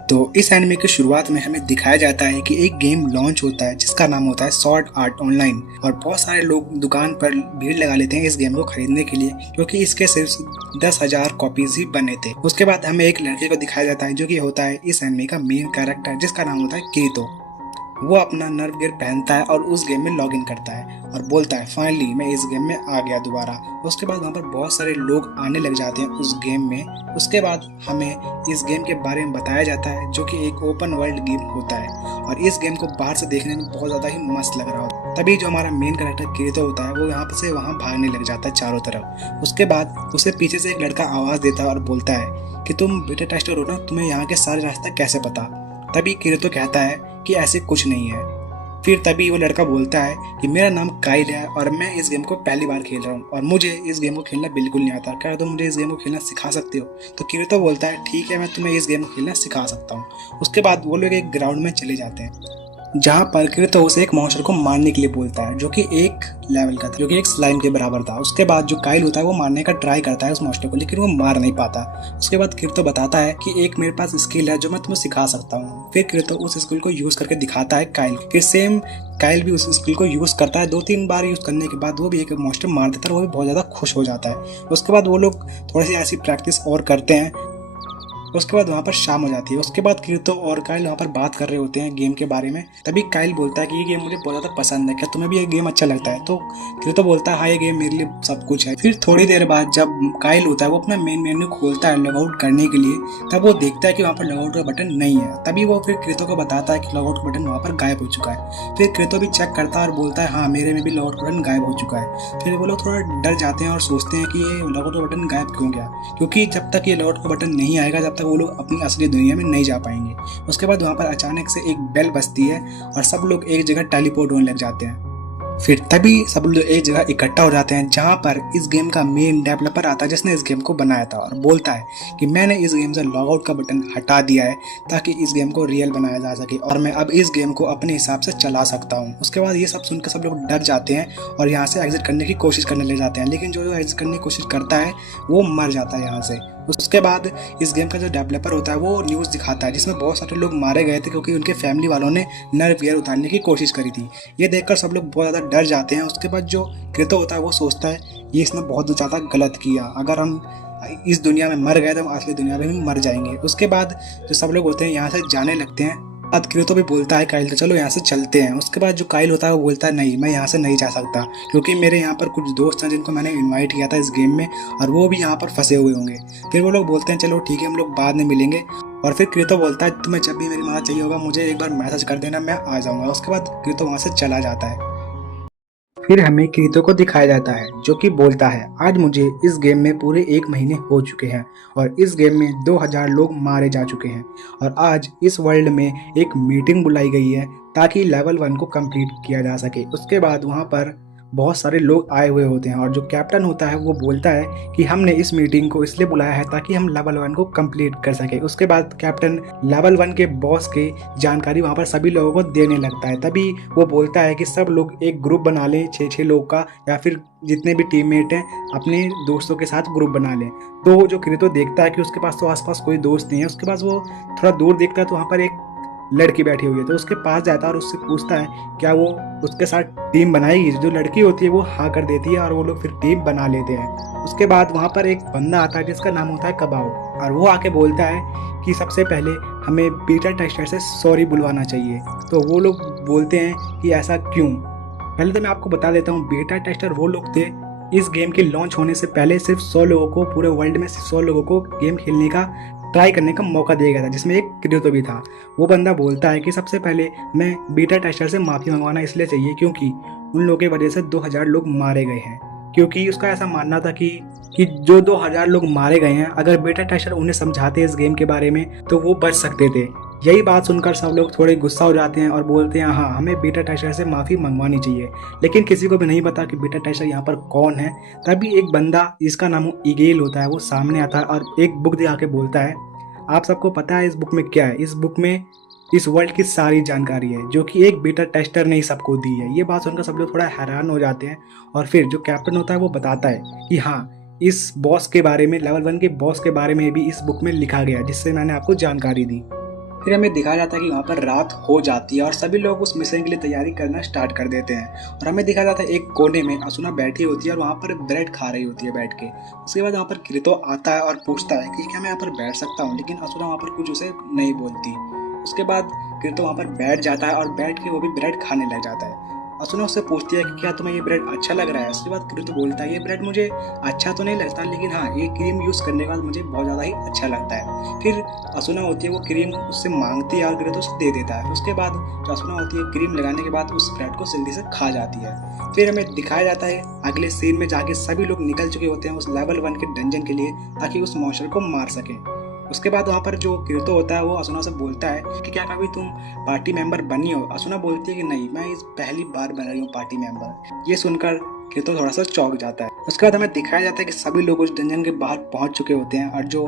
तो इस एनिमे की शुरुआत में हमें दिखाया जाता है कि एक गेम लॉन्च होता है जिसका नाम होता है स्वॉर्ड आर्ट ऑनलाइन। और बहुत सारे लोग दुकान पर भीड़ लगा लेते हैं इस गेम को खरीदने के लिए, क्योंकि इसके सिर्फ 10,000 कॉपीज ही बने थे। उसके बाद हमें एक लड़के को दिखाया जाता है जो कि होता है इस एनिमे का मेन कैरेक्टर, जिसका नाम होता है किरीतो। वो अपना नर्व गियर पहनता है और उस गेम में लॉग इन करता है और बोलता है फाइनली मैं इस गेम में आ गया दोबारा। उसके बाद वहाँ पर बहुत सारे लोग आने लग जाते हैं उस गेम में। उसके बाद हमें इस गेम के बारे में बताया जाता है जो कि एक ओपन वर्ल्ड गेम होता है और इस गेम को बाहर से देखने में बहुत ज़्यादा ही मस्त लग रहा होता है। तभी जो हमारा मेन कैरेक्टर किरीतो होता है वो यहाँ से वहाँ भागने लग जाता है चारों तरफ। उसके बाद उसे पीछे से एक लड़का आवाज़ देता है और बोलता है कि तुम बीटा टेस्टर हो ना, तुम्हें यहाँ के सारे रास्ते कैसे पता। तभी किरीतो कहता है कि ऐसे कुछ नहीं है। फिर तभी वो लड़का बोलता है कि मेरा नाम काइल है और मैं इस गेम को पहली बार खेल रहा हूँ और मुझे इस गेम को खेलना बिल्कुल नहीं आता, क्या तुम मुझे इस गेम को खेलना सिखा सकते हो। तो किरीतो बोलता है ठीक है, मैं तुम्हें इस गेम को खेलना सिखा सकता हूँ। उसके बाद वो लोग एक ग्राउंड में चले जाते हैं जहाँ पर किरीतो उसे एक मॉन्स्टर को मारने के लिए बोलता है जो कि एक लेवल का था, जो कि एक स्लाइम के बराबर था। उसके बाद जो काइल होता है वो मारने का ट्राई करता है उस मॉन्स्टर को, लेकिन वो मार नहीं पाता। उसके बाद किरीतो बताता है कि एक मेरे पास स्किल है जो मैं तुम्हें सिखा सकता हूँ। फिर किरीतो उस स्किल को यूज करके दिखाता है काइल। फिर सेम काइल भी उस स्किल को यूज करता है। 2-3 बार यूज करने के बाद वो भी एक मॉन्स्टर मार देता है और वो भी बहुत ज्यादा खुश हो जाता है। उसके बाद वो लोग थोड़ी सी ऐसी प्रैक्टिस और करते हैं। उसके बाद वहाँ पर शाम हो जाती है। उसके बाद किरीतो और काइल वहाँ पर बात कर रहे होते हैं गेम के बारे में। तभी काइल बोलता है कि ये गेम मुझे बहुत ज़्यादा पसंद है, क्या तुम्हें भी ये गेम अच्छा लगता है। तो किरीतो बोलता है हाँ, ये गेम मेरे लिए सब कुछ है। फिर थोड़ी देर बाद जब काइल होता है वो अपना मेन मेन्यू खोलता है लॉगआउट करने के लिए, तब वो देखता है कि वहाँ पर लॉगआउट का बटन नहीं है। तभी वो फिर किरीतो को बताता है कि लॉगआउट का बटन वहाँ पर गायब हो चुका है। फिर किरीतो भी चेक करता है और बोलता है हाँ, मेरे में भी लॉगआउट का बटन गायब हो चुका है। फिर वो लोग थोड़ा डर जाते हैं और सोचते हैं कि ये लॉगआउट का बटन गायब क्यों गया, क्योंकि जब तक ये लॉगआउट का बटन नहीं आएगा जब तक वो लोग अपनी असली दुनिया में नहीं जा पाएंगे। उसके बाद वहाँ पर अचानक से एक बेल बजती है और सब लोग एक जगह टेलीपोर्ट होने लग जाते हैं। फिर तभी सब लोग एक जगह इकट्ठा हो जाते हैं जहाँ पर इस गेम का मेन डेवलपर आता है जिसने इस गेम को बनाया था और बोलता है कि मैंने इस गेम से लॉगआउट का बटन हटा दिया है ताकि इस गेम को रियल बनाया जा सके और मैं अब इस गेम को अपने हिसाब से चला सकता हूँ। उसके बाद ये सब सुनकर सब लोग डर जाते हैं और यहाँ से एग्जिट करने की कोशिश करने लग जाते हैं, लेकिन जो एग्जिट करने की कोशिश करता है वो मर जाता है यहाँ से। उसके बाद इस गेम का जो डेवलपर होता है वो न्यूज़ दिखाता है जिसमें बहुत सारे लोग मारे गए थे क्योंकि उनके फैमिली वालों ने नर्व गियर उतारने की कोशिश करी थी। ये देखकर सब लोग बहुत ज़्यादा डर जाते हैं। उसके बाद जो किरीतो होता है वो सोचता है ये इसने बहुत ज़्यादा गलत किया, अगर हम इस दुनिया में मर गए तो हम असली दुनिया में भी मर जाएंगे। उसके बाद जो सब लोग होते हैं यहाँ से जाने लगते हैं। बाद किरीतो भी बोलता है काइल से चलो यहाँ से चलते हैं। उसके बाद जो काइल होता है वो बोलता है नहीं, मैं यहाँ से नहीं जा सकता क्योंकि मेरे यहाँ पर कुछ दोस्त हैं जिनको मैंने इनवाइट किया था इस गेम में और वो भी यहाँ पर फंसे हुए होंगे। फिर वो लोग बोलते हैं चलो ठीक है, हम लोग बाद में मिलेंगे। और फिर किरीतो बोलता है तुम्हें जब भी मेरी मदद चाहिए होगा मुझे एक बार मैसेज कर देना, मैं आ जाऊँगा। उसके बाद किरीतो वहाँ से चला जाता है। फिर हमें किरीतो को दिखाया जाता है जो कि बोलता है आज मुझे इस गेम में पूरे 1 महीने हो चुके हैं और इस गेम में 2000 लोग मारे जा चुके हैं और आज इस वर्ल्ड में एक मीटिंग बुलाई गई है ताकि लेवल 1 को कंप्लीट किया जा सके। उसके बाद वहाँ पर बहुत सारे लोग आए हुए होते हैं और जो कैप्टन होता है वो बोलता है कि हमने इस मीटिंग को इसलिए बुलाया है ताकि हम लेवल 1 को कंप्लीट कर सके। उसके बाद कैप्टन लेवल 1 के बॉस की जानकारी वहाँ पर सभी लोगों को देने लगता है। तभी वो बोलता है कि सब लोग एक ग्रुप बना लें 6-6 लोग का, या फिर जितने भी टीममेट हैं अपने दोस्तों के साथ ग्रुप बना लें। तो जो किरीतो देखता है कि उसके पास तो आसपास कोई दोस्त नहीं है, उसके पास वो थोड़ा दूर देखता है तो वहाँ पर एक लड़की बैठी हुई है। तो उसके पास जाता है और उससे पूछता है क्या वो उसके साथ टीम बनाएगी। जो लड़की होती है वो हाँ कर देती है और वो लोग फिर टीम बना लेते हैं। उसके बाद वहाँ पर एक बंदा आता है जिसका नाम होता है कबाओ और वो आके बोलता है कि सबसे पहले हमें बीटा टेस्टर से सॉरी बुलवाना चाहिए। तो वो लोग बोलते हैं कि ऐसा क्यों। पहले तो मैं आपको बता देता हूँ, बीटा टेस्टर वो लोग थे इस गेम के लॉन्च होने से पहले सिर्फ 100 लोगों को, पूरे वर्ल्ड में 100 लोगों को गेम खेलने का ट्राई करने का मौका दिया गया था, जिसमें एक किरीतो भी था। वो बंदा बोलता है कि सबसे पहले मैं बीटा टेस्टर से माफ़ी मंगवाना इसलिए चाहिए क्योंकि उन लोगों की वजह से 2000 लोग मारे गए हैं। क्योंकि उसका ऐसा मानना था कि जो 2000 लोग मारे गए हैं अगर बीटा टेस्टर उन्हें समझाते इस गेम के बारे में तो वो बच सकते थे। यही बात सुनकर सब लोग थोड़े गुस्सा हो जाते हैं और बोलते हैं हाँ, हमें बीटा टेस्टर से माफ़ी मंगवानी चाहिए। लेकिन किसी को भी नहीं पता कि बीटा टेस्टर यहाँ पर कौन है। तभी एक बंदा जिसका नाम ईगेल होता है वो सामने आता है और एक बुक दिखा के बोलता है आप सबको पता है इस बुक में क्या है। इस बुक में इस वर्ल्ड की सारी जानकारी है जो कि एक बीटा टेस्टर ने ही सबको दी है। ये बात सुनकर सब लोग थोड़ा हैरान हो जाते हैं और फिर जो कैप्टन होता है वो बताता है कि हाँ, इस बॉस के बारे में, लेवल 1 के बॉस के बारे में भी इस बुक में लिखा गया जिससे मैंने आपको जानकारी दी। फिर हमें दिखाया जाता है कि वहाँ पर रात हो जाती है और सभी लोग उस मिशन के लिए तैयारी करना स्टार्ट कर देते हैं। और हमें दिखाया जाता है एक कोने में असुना बैठी होती है और वहाँ पर ब्रेड खा रही होती है बैठ के। उसके बाद वहाँ पर किरीतो आता है और पूछता है कि क्या मैं यहाँ पर बैठ सकता हूँ, लेकिन असुना वहाँ पर कुछ उसे नहीं बोलती। उसके बाद किरीतो वहाँ पर बैठ जाता है और बैठ के वो भी ब्रेड खाने लग जाता है। असुना उससे पूछती है कि क्या तुम्हें ये ब्रेड अच्छा लग रहा है। उसके बाद किरीतो बोलता है ये ब्रेड मुझे अच्छा तो नहीं लगता, लेकिन हाँ ये क्रीम यूज़ करने के बाद मुझे बहुत ज़्यादा ही अच्छा लगता है। फिर असुना होती है वो क्रीम उससे मांगती है और किरीतो उसे दे देता है। उसके बाद जो असुना होती है क्रीम लगाने के बाद उस ब्रेड को जल्दी से खा जाती है। फिर हमें दिखाया जाता है अगले सीन में जाके सभी लोग निकल चुके होते हैं उस लेवल 1 के डंजन के लिए, ताकि उस मॉन्स्टर को मार सके। उसके बाद वहाँ पर जो किरीतो होता है वो असुना से बोलता है कि क्या कभी तुम पार्टी मेंबर बनी हो। असुना बोलती है कि नहीं, मैं इस पहली बार बन रही हूँ पार्टी मेंबर। ये सुनकर किरीतो थोड़ा सा चौंक जाता है। उसके बाद हमें दिखाया जाता है कि सभी लोग उस डंजन के बाहर पहुंच चुके होते हैं और जो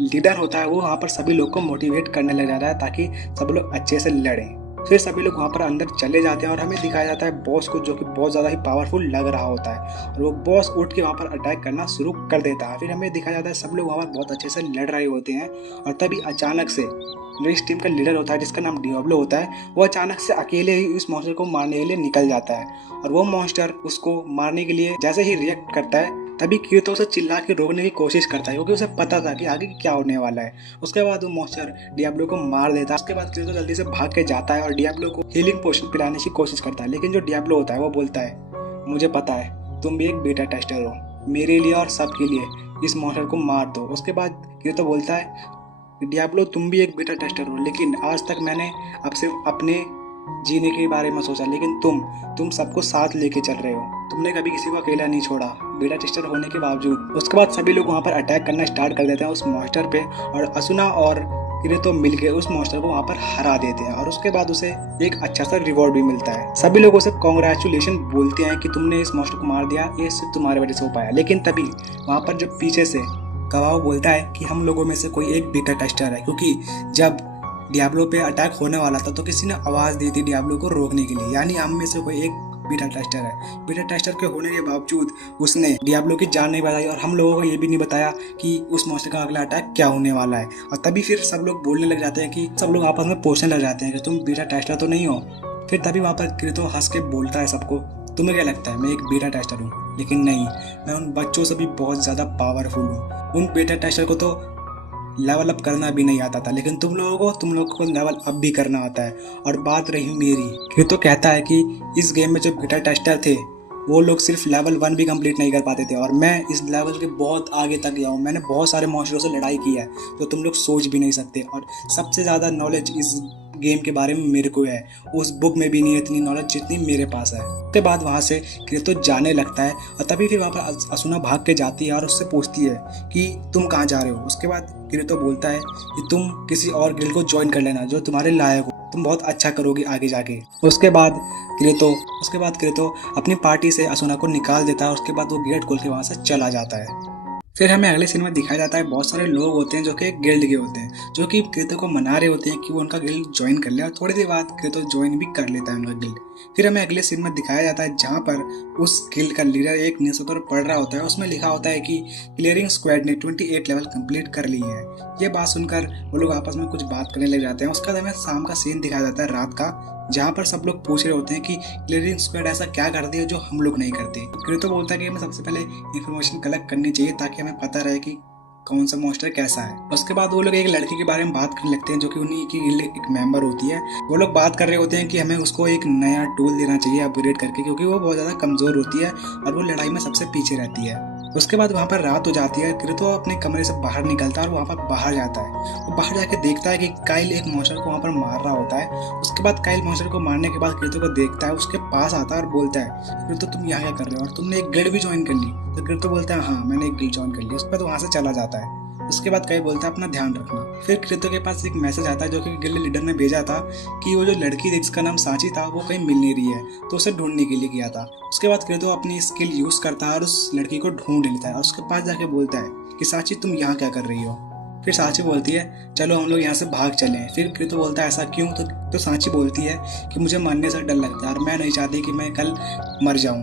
लीडर होता है वो वहाँ पर सभी लोग को मोटिवेट करने लग जाता है ताकि सब लोग अच्छे से लड़ें। फिर सभी लोग वहाँ पर अंदर चले जाते हैं और हमें दिखाया जाता है बॉस को, जो कि बहुत ज़्यादा ही पावरफुल लग रहा होता है, और वो बॉस उठ के वहाँ पर अटैक करना शुरू कर देता है। फिर हमें दिखाया जाता है सब लोग वहाँ पर बहुत अच्छे से लड़ रहे होते हैं और तभी अचानक से जो इस टीम का लीडर होता है जिसका नाम डियाब्लो होता है, वो अचानक से अकेले ही इस मॉन्स्टर को मारने के लिए निकल जाता है। और वो मॉन्स्टर उसको मारने के लिए जैसे ही रिएक्ट करता है तभी किरीतो उसे चिल्ला के रोकने की कोशिश करता है, क्योंकि उसे पता था कि आगे क्या होने वाला है। उसके बाद वो मॉन्स्टर डियाब्लो को मार देता है। उसके बाद किरीतो जल्दी से भाग के जाता है और डियाब्लो को हीलिंग पोशन पिलाने की कोशिश करता है, लेकिन जो डियाब्लो होता है वो बोलता है मुझे पता है तुम भी एक बीटा टेस्टर हो, मेरे लिए और सबके लिए इस मॉन्स्टर को मार दो। उसके बाद किरीतो बोलता है डियाब्लो तुम भी एक बीटा टेस्टर हो, लेकिन आज तक मैंने अब सिर्फ अपने जीने के बारे में सोचा, लेकिन तुम सबको साथ लेके चल रहे हो। तुमने कभी किसी को अकेला नहीं छोड़ा बीटा टेस्टर होने के बावजूद। उसके बाद सभी लोग वहाँ पर अटैक करना स्टार्ट कर देते हैं उस मॉन्स्टर पे, और असुना और किरीतो मिलके उस मॉन्स्टर को वहाँ पर हरा देते हैं और उसके बाद उसे एक अच्छा सा रिवॉर्ड भी मिलता है। सभी लोग उसे कॉन्ग्रेचुलेशन बोलते हैं कि तुमने इस मॉन्स्टर को मार दिया, ये सिर्फ तुम्हारे वजह से हो पाया। लेकिन तभी वहाँ पर जो पीछे से गवाह बोलता है कि हम लोगों में से कोई एक बीटा टेस्टर है, क्योंकि जब डियाब्लो पे अटैक होने वाला था तो किसी ने आवाज़ दी थी डियाब्लो को रोकने के लिए, यानी हम में से कोई एक बीटा टेस्टर है। बीटा टेस्टर के होने के बावजूद उसने डियाब्लो की जान नहीं बचाई और हम लोगों को ये भी नहीं बताया कि उस मॉन्स्टर का अगला अटैक क्या होने वाला है। और तभी फिर सब लोग बोलने लग जाते हैं कि सब लोग आपस में पूछने लग जाते हैं कि तुम बीटा टेस्टर तो नहीं हो। फिर तभी वहाँ पर किरीतो हंस के बोलता है सबको, तुम्हें क्या लगता है मैं एक बीटा टेस्टर हूँ? लेकिन नहीं, मैं उन बच्चों से भी बहुत ज़्यादा पावरफुल हूँ। उन बीटा टेस्टर को तो लेवल अप करना भी नहीं आता था, लेकिन तुम लोगों को लेवल अप भी करना आता है। और बात रही मेरी, किरीतो कहता है कि इस गेम में जो बीटा टेस्टर थे वो लोग सिर्फ लेवल 1 भी कंप्लीट नहीं कर पाते थे, और मैं इस लेवल के बहुत आगे तक गया हूँ। मैंने बहुत सारे मॉन्स्टरों से लड़ाई की है जो तुम लोग सोच भी नहीं सकते, और सबसे ज़्यादा नॉलेज इस गेम के बारे में मेरे को है। उस बुक में भी नहीं है इतनी नॉलेज जितनी मेरे पास है। उसके बाद वहाँ से किरीतो जाने लगता है और तभी फिर वहाँ पर असुना भाग के जाती है और उससे पूछती है कि तुम कहाँ जा रहे हो। उसके बाद किरीतो बोलता है कि तुम किसी और गिल्ड को ज्वाइन कर लेना जो तुम्हारे लायक हो, तुम बहुत अच्छा करोगे आगे जाके। उसके बाद किरीतो अपनी पार्टी से असुना को निकाल देता है। उसके बाद वो गेट खोल के वहाँ से चला जाता है। फिर हमें अगले सीन में दिखाया जाता है बहुत सारे लोग होते हैं जो कि एक गिल्ड के होते हैं, जो कि किरीतो को मना रहे होते हैं कि वो उनका गिल्ड ज्वाइन कर ले, और थोड़ी देर बाद किरीतो ज्वाइन भी कर लेता है उनका गिल्ड। फिर हमें अगले सीन में दिखाया जाता है जहाँ पर उस गिल्ड का लीडर एक न्यूज़पेपर पढ़ रहा होता है। उसमें लिखा होता है कि क्लियरिंग स्क्वाड ने 28 लेवल कंप्लीट कर ली है। ये बात सुनकर वो लोग आपस में कुछ बात करने लग जाते हैं। उसके बाद हमें शाम का सीन दिखाया जाता है रात का, जहाँ पर सब लोग पूछ रहे होते हैं कि क्लियरिंग स्क्वाड ऐसा क्या करती है जो हम लोग नहीं करते। किरीतो बोलता है कि हमें सबसे पहले इन्फॉर्मेशन कलेक्ट करनी चाहिए ताकि हमें पता रहे कि कौन सा मॉन्स्टर कैसा है। उसके बाद वो लोग एक लड़की के बारे में बात करने लगते हैं जो कि उन्हीं की एक मेंबर होती है। वो लोग बात कर रहे होते हैं कि हमें उसको एक नया टूल देना चाहिए अपग्रेड करके, क्योंकि वो बहुत ज़्यादा कमज़ोर होती है और वो लड़ाई में सबसे पीछे रहती है। उसके बाद वहाँ पर रात हो जाती है। किरीतो अपने कमरे से बाहर निकलता है और वहाँ पर बाहर जाता है। वो बाहर जाके देखता है कि काइल एक मॉन्स्टर को वहाँ पर मार रहा होता है। उसके बाद काइल मॉन्स्टर को मारने के बाद किरीतो को देखता है, उसके पास आता है और बोलता है किरीतो तुम यहाँ क्या कर रहे हो और तुमने एक गिल्ड भी ज्वाइन कर ली? तो किरीतो बोलता है हाँ मैंने एक गिल्ड ज्वाइन कर ली। उसके बाद वहाँ से चला जाता है। उसके बाद काइल बोलता है अपना ध्यान रखना। फिर किरीतो के पास एक मैसेज आता है जो कि गिल्ड लीडर ने भेजा था कि वो जो लड़की थी जिसका नाम सांची था वो कहीं मिल नहीं रही है, तो उसे ढूंढने के लिए गया था। उसके बाद किरीतो अपनी स्किल यूज करता है और उस लड़की को ढूंढ लेता है और उसके पास जाके बोलता है कि सांची तुम यहाँ क्या कर रही हो। फिर सांची बोलती है चलो हम लोग यहाँ से भाग चलें। फिर किरीतो बोलता है ऐसा क्यों? तो सांची बोलती है कि मुझे मरने से डर लगता है और मैं नहीं चाहती कि मैं कल मर जाऊँ।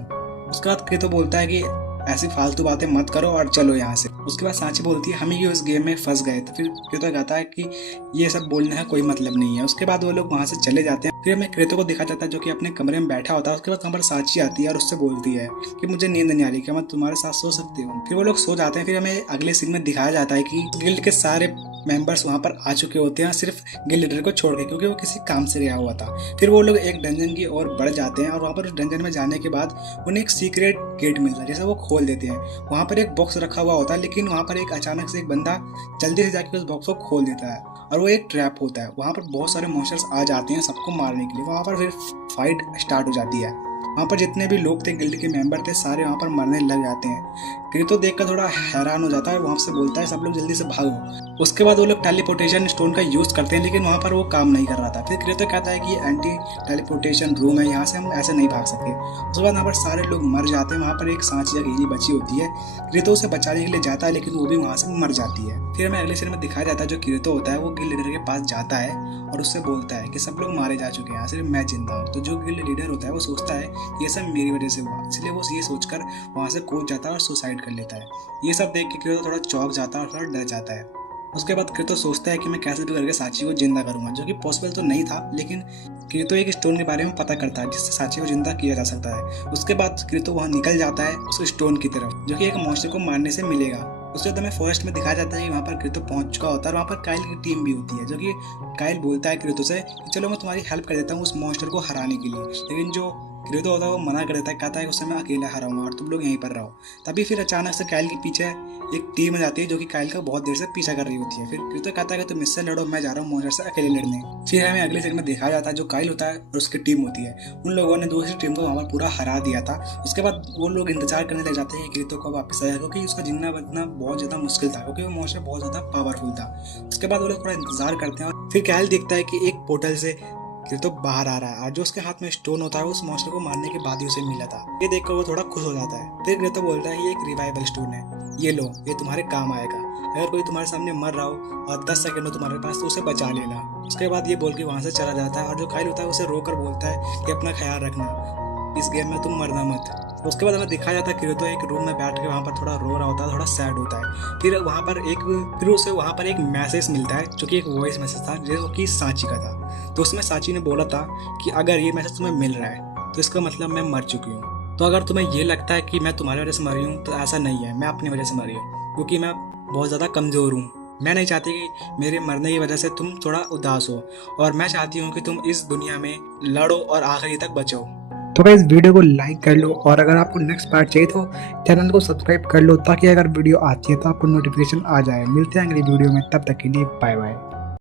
उसके बाद किरीतो बोलता है कि ऐसी फालतू बातें मत करो और चलो यहाँ से। उसके बाद सांची बोलती है हम ही उस गेम में फंस गए। तो फिर क्रेतो कहता है कि ये सब बोलने का कोई मतलब नहीं है। उसके बाद वो लोग वहाँ से चले जाते हैं। फिर हमें क्रेतो को दिखा जाता है जो कि अपने कमरे में बैठा होता है। उसके बाद वहाँ पर सांची आती है और उससे बोलती है कि मुझे नींद नहीं आ रही, क्या मैं तुम्हारे साथ सो सकती हूँ। फिर वो लोग सो जाते हैं। फिर हमें अगले सीन में दिखाया जाता है कि गिल्ड के सारे मेंबर्स वहाँ पर आ चुके होते हैं, सिर्फ गिल्ड लीडर को छोड़ के, क्योंकि वो किसी काम से गया हुआ था। फिर वो लोग एक डंजन की ओर बढ़ जाते हैं और वहाँ पर उस डंजन में जाने के बाद उन्हें एक सीक्रेट गेट मिलता है, जैसे वो खोल देते हैं। वहाँ पर एक बॉक्स रखा हुआ होता है, लेकिन वहाँ पर एक अचानक से एक बंदा जल्दी से जाके उस बॉक्स को खोल देता है और वो एक ट्रैप होता है। वहाँ पर बहुत सारे मॉन्स्टर्स आ जाते हैं सबको मारने के लिए। वहाँ पर फिर फाइट स्टार्ट हो जाती है। वहाँ पर जितने भी लोग थे गिल्ड के मेंबर थे सारे वहाँ पर मरने लग जाते हैं। क्रेतो देखकर थोड़ा हैरान हो जाता है, वहाँ से बोलता है सब लोग जल्दी से भागो। उसके बाद वो लोग टेलीपोर्टेशन स्टोन का यूज़ करते हैं, लेकिन वहाँ पर वो काम नहीं कर रहा था। फिर क्रेतो कहता है कि ये एंटी टेलीपोर्टेशन रूम है, यहाँ से हम ऐसे नहीं भाग सकते। उसके बाद वहाँ पर सारे लोग मर जाते हैं। वहाँ पर एक सांची अकेली बची होती है। क्रेतो उसे बचाने के लिए जाता है, लेकिन वो भी वहाँ से मर जाती है। फिर हमें अगले सीन में दिखाया जाता है जो क्रेतो होता है वो गिल्ड लीडर के पास जाता है और उससे बोलता है कि सब लोग मारे जा चुके हैं, सिर्फ मैं जिंदा हूँ। तो जो गिल्ड लीडर होता है वो सोचता है ये सब मेरी वजह से हुआ, इसलिए वो ये सोचकर वहाँ से कूद जाता है और सुसाइड कर लेता है। ये सब देख के क्रेतो थोड़ा चौंक जाता है और थोड़ा डर जाता है। उसके बाद क्रेतो सोचता है कि मैं कैसे भी करके सांची को जिंदा करूंगा, जो कि पॉसिबल तो नहीं था, लेकिन क्रेतो एक स्टोन के बारे में पता करता है जिससे सांची को जिंदा किया जा सकता है। उसके बाद क्रेतो वहाँ निकल जाता है उस स्टोन की तरफ, जो कि एक मॉन्स्टर को मारने से मिलेगा। उसके बाद हमें फॉरेस्ट में दिखाया जाता है कि वहाँ पर क्रेतो पहुंच चुका होता है और वहाँ पर काइल की टीम भी होती है, जो कि काइल बोलता है क्रेतो से कि चलो मैं तुम्हारी हेल्प कर देता हूँ उस मॉन्स्टर को हराने के लिए। लेकिन जो क्रेतो होता है वो मना कर देता है, कहता है कि उसे मैं अकेला हराऊंगा और तुम लोग यहीं पर रहो। तभी फिर अचानक से काइल के पीछे एक टीम आ जाती है जो कि काइल का बहुत देर से पीछा कर रही होती है। फिर क्रेतो कहता है कि तुम इससे लड़ो, मैं जा रहा हूँ मॉन्स्टर से अकेले लड़ने। फिर हमें अगले सीन में देखा जाता है जो काइल होता है और उसकी टीम होती है, उन लोगों ने दूसरी टीम को वहाँ पर पूरा हरा दिया था। उसके बाद वो लोग इंतजार करने लग जाते हैं कि क्रेतो को वापस आएगा, क्योंकि उसका जिंदा बचना बहुत ज़्यादा मुश्किल था, क्योंकि वो मॉन्स्टर बहुत ज़्यादा पावरफुल था। उसके बाद वो लोग थोड़ा इंतजार करते हैं। फिर काइल देखता है कि एक पोर्टल से क्रेतो बाहर आ रहा है और जो उसके हाथ में स्टोन होता है उस मॉन्स्टर को मारने के बाद ही उसे मिला था। ये देखकर वो थोड़ा खुश हो जाता है। फिर क्रेतो बोलता है ये एक रिवाइवल स्टोन है, ये लो, ये तुम्हारे काम आएगा। अगर कोई तुम्हारे सामने मर रहा हो और 10 सेकंड हो तुम्हारे पास तो उसे बचा लेना। उसके बाद ये बोल के वहाँ से चला जाता है और जो काइल होता है उसे रोकर बोलता है कि अपना ख्याल रखना, इस गेम में तुम मरना मत। उसके बाद हमें दिखाया जाता है क्रेतो एक रूम में बैठ के वहाँ पर थोड़ा रो रहा होता है, थोड़ा सैड होता है। फिर उसे वहाँ पर एक मैसेज मिलता है जो कि एक वॉइस मैसेज था जो कि सांची का था। तो उसमें सांची ने बोला था कि अगर ये मैसेज तुम्हें मिल रहा है तो इसका मतलब मैं मर चुकी हूँ। तो अगर तुम्हें ये लगता है कि मैं तुम्हारी वजह से मरी हूँ तो ऐसा नहीं है, मैं अपनी वजह से मरी हूँ, क्योंकि मैं बहुत ज़्यादा कमज़ोर हूँ। मैं नहीं चाहती कि मेरे मरने की वजह से तुम थोड़ा उदास हो, और मैं चाहती हूँ कि तुम इस दुनिया में लड़ो और आखिरी तक बचो। तो गाइस वीडियो को लाइक कर लो, और अगर आपको नेक्स्ट पार्ट चाहिए तो चैनल को सब्सक्राइब कर लो, ताकि अगर वीडियो आती है तो आपको नोटिफिकेशन आ जाए। मिलते हैं अगली वीडियो में, तब तक के लिए बाय बाय।